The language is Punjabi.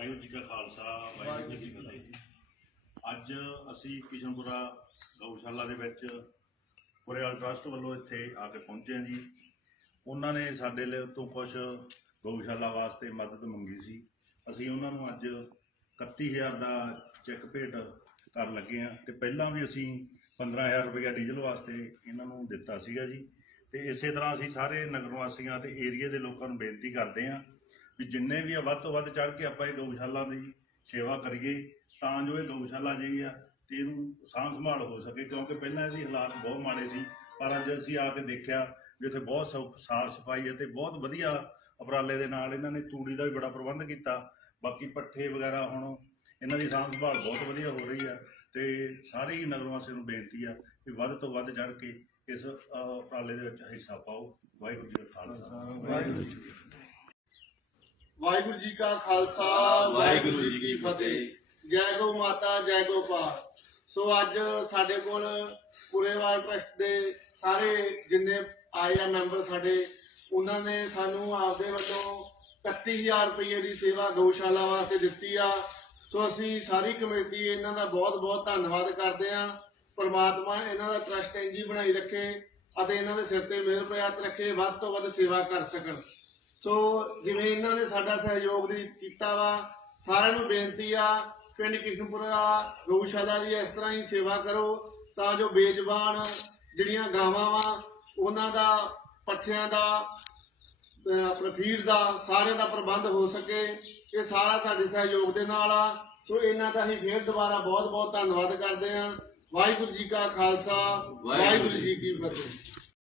ਵਾਹਿਗੁਰੂ ਜੀ ਕਾ ਖਾਲਸਾ, ਵਾਹਿਗੁਰੂ ਜੀ ਕੀ ਫਤਿਹ। ਅੱਜ ਅਸੀਂ ਕਿਸ਼ਨਪੁਰਾ ਗਊਸ਼ਾਲਾ ਦੇ ਵਿੱਚ ਪੁਰਿਆਲ ਟਰਸਟ ਵੱਲੋਂ ਇੱਥੇ ਆ ਕੇ ਪਹੁੰਚੇ ਹਾਂ ਜੀ। ਉਹਨਾਂ ਨੇ ਸਾਡੇ ਲਈ ਤੋਂ ਕੁਝ ਗਊਸ਼ਾਲਾ ਵਾਸਤੇ ਮਦਦ ਮੰਗੀ ਸੀ। ਅਸੀਂ ਉਹਨਾਂ ਨੂੰ ਅੱਜ 31000 ਦਾ ਚੈੱਕ ਭੇਟ ਕਰਨ ਲੱਗੇ ਹਾਂ ਤੇ ਪਹਿਲਾਂ ਵੀ ਅਸੀਂ 15000 ਰੁਪਇਆ ਡੀਜ਼ਲ ਵਾਸਤੇ ਇਹਨਾਂ ਨੂੰ ਦਿੱਤਾ ਸੀਗਾ ਜੀ। ਤੇ ਇਸੇ ਤਰ੍ਹਾਂ ਅਸੀਂ ਸਾਰੇ ਨਗਰ ਵਾਸੀਆਂ ਤੇ ਏਰੀਆ ਦੇ ਲੋਕਾਂ ਨੂੰ ਬੇਨਤੀ ਕਰਦੇ ਹਾਂ ਵੀ ਜਿੰਨੇ ਵੀ ਆ, ਵੱਧ ਤੋਂ ਵੱਧ ਚੜ ਕੇ ਆਪਾਂ ਇਹ ਗਊਸ਼ਾਲਾ ਦੀ ਸੇਵਾ ਕਰੀਏ, ਤਾਂ ਜੋ ਇਹ ਗਊਸ਼ਾਲਾ ਜਿਹੜੀ ਆ, ਤੇ ਇਹਨੂੰ ਸਾਂਭ ਸੰਭਾਲ ਹੋ ਸਕੇ, ਕਿਉਂਕਿ ਪਹਿਲਾਂ ਇਹਦੀ ਹਾਲਾਤ ਬਹੁਤ ਮਾੜੇ ਸੀ, ਪਰ ਅੱਜ ਅਸੀਂ ਆ ਕੇ ਦੇਖਿਆ ਵੀ ਉੱਥੇ ਬਹੁਤ ਸੌ- ਸਾਫ਼ ਸਫ਼ਾਈ ਹੈ ਤੇ ਬਹੁਤ ਵਧੀਆ ਉਪਰਾਲੇ ਦੇ ਨਾਲ ਇਹਨਾਂ ਨੇ ਤੂੜੀ ਦਾ ਵੀ ਬੜਾ ਪ੍ਰਬੰਧ ਕੀਤਾ, ਬਾਕੀ ਪੱਠੇ ਵਗੈਰਾ ਹੁਣ ਇਹਨਾਂ ਦੀ ਸਾਂਭ ਸੰਭਾਲ ਬਹੁਤ ਵਧੀਆ ਹੋ ਰਹੀ ਆ, ਤੇ ਸਾਰੇ ਹੀ ਨਗਰ ਵਾਸੀਆਂ ਨੂੰ ਬੇਨਤੀ ਆ ਕਿ ਵੱਧ ਤੋਂ ਵੱਧ ਚੜ ਕੇ ਇਸ ਉਪਰਾਲੇ ਦੇ ਵਿੱਚ ਹਿੱਸਾ ਪਾਓ। ਵਾਹਿਗੁਰੂ ਜੀ ਕਾ ਖਾਲਸਾ। ਵਾਹਿਗੁਰੂ ਜੀ ਵਾਹਿਗੁਰੂ ਜੀ ਕਾ ਖਾਲਸਾ, ਵਾਹਿਗੁਰੂ ਜੀ ਕੀ ਫਤਿਹ। ਜੈ ਗੋ ਮਾਤਾ, ਜੈ ਗੋਪਾਲ ਸੋ ਅੱਜ ਸਾਡੇ ਕੋਲ ਪੁਰੇਵਾਲ ਟਰਸਟ ਦੇ ਸਾਰੇ ਜਿੰਨੇ ਆਏ ਆ ਮੈਂਬਰ ਸਾਡੇ, ਉਹਨਾਂ ਨੇ ਸਾਨੂੰ ਆਪਦੇ ਵੱਲੋਂ 31000 ਰੁਪਏ ਦੀ ਸੇਵਾ ਗਊਸ਼ਾਲਾ ਵਾਸਤੇ ਦਿੱਤੀ ਆ। ਸੋ ਅਸੀਂ ਸਾਰੀ ਕਮੇਟੀ ਇਹਨਾਂ ਦਾ ਬਹੁਤ ਬਹੁਤ ਧੰਨਵਾਦ ਕਰਦੇ ਆ। ਪਰਮਾਤਮਾ ਇਹਨਾਂ ਦਾ ਟਰਸਟ ਇੰਜੀ ਬਣਾਈ ਰੱਖੇ ਅਤੇ ਇਹਨਾਂ ਦੇ ਸਿਰ ਤੇ ਮਿਹਰ ਪਿਆਤ ਰੱਖੇ, ਵੱਧ ਤੋਂ ਵੱਧ ਸੇਵਾ ਕਰ ਸਕਣ। ਸੋ ਜਿਵੇਂ ਇਹਨਾਂ ਨੇ ਸਾਡਾ ਸਹਿਯੋਗ ਦੀ ਕੀਤਾ ਵਾ ਸਾਰਿਆਂ ਨੂੰ ਬੇਨਤੀ ਆ ਪਿੰਡ ਕਿਸ਼ਨਪੁਰਾ ਗਊਸ਼ਾਲਾ ਦੀ ਇਸ ਤਰ੍ਹਾਂ ਹੀ ਸੇਵਾ ਕਰੋ ਤਾਂ ਜੋ ਬੇਜ਼ਬਾਨ ਜਿਹੜੀਆਂ ਗਾਵਾਂ ਵਾ ਉਹਨਾਂ ਦਾ ਪੱਠਿਆਂ ਦਾ ਆਪਣੇ ਫੀਡ ਦਾ ਸਾਰਿਆਂ ਦਾ ਪ੍ਰਬੰਧ ਹੋ ਸਕੇ ਇਹ ਸਾਰਾ ਤੁਹਾਡੇ ਸਹਿਯੋਗ ਦੇ ਨਾਲ ਆ। ਸੋ ਇਹਨਾਂ ਦਾ ਅਸੀਂ ਫੇਰ ਦੁਬਾਰਾ ਬਹੁਤ ਬਹੁਤ ਧੰਨਵਾਦ ਕਰਦੇ ਹਾਂ ਵਾਹਿਗੁਰੂ ਜੀ ਕਾ ਖਾਲਸਾ ਵਾਹਿਗੁਰੂ ਜੀ ਕੀ ਫਤਿਹ।